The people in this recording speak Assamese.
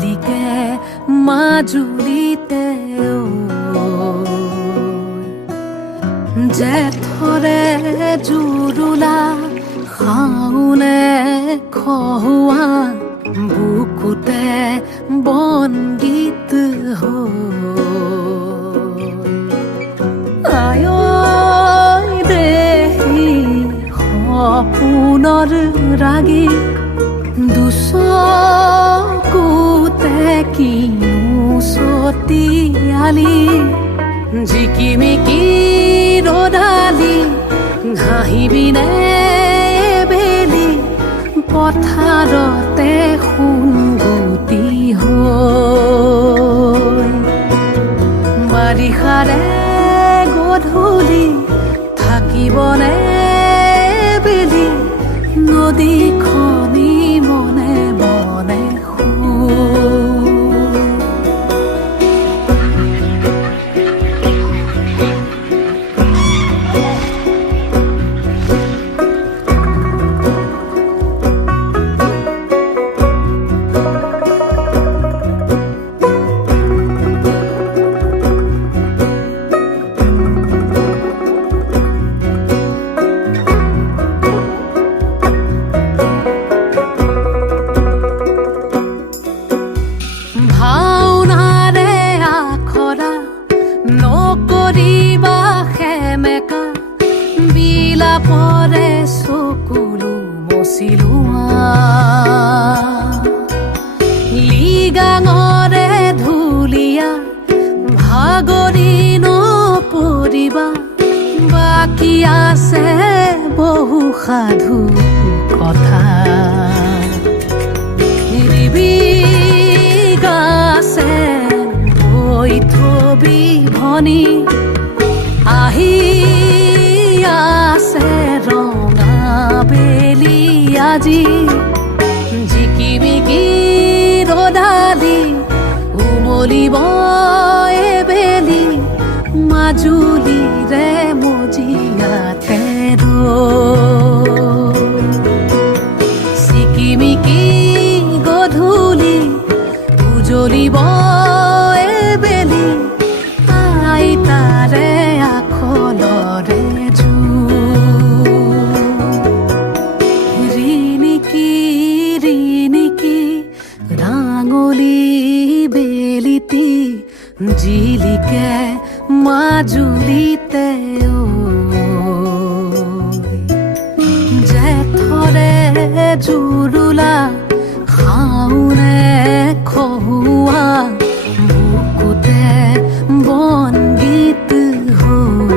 জিলিকে মাজুলীতে জেঠৰে জুৰুলা শাওনে খহুৱা বুকুতে বনগীত আয় দেহি সপোনৰ ৰাগী দুচকুতে কিনো চতিয়ালি জিকিমিকি ৰদালি ঘাঁহিবিনে বেলি পথাৰতে সোণগুটি হৈ বাৰিষাৰে গধূলি থাকিবনে বেলি নদীখনি মনে মনে ভাওনাৰে আখৰা নকৰিবা সেমেকা বিলাপৰে চকুলো মচিলোৱা লিগাঙৰে ধুলীয়া ভাগৰি নপৰিবা বাকী আছে বহু সাধু কথা থবি ভনী আহি আছে ৰঙা বেলি আজি জিকিমিকি ৰদালি উমলিব বেলি মাজুলীৰে মজিয়াতে চিকিমিকি গধূলি উজলিব তাৰে আখলৰে ৰিণিকি ৰাঙলী বেলিতি জিলিকে মাজুলীতে জেঠৰে জুৰুলা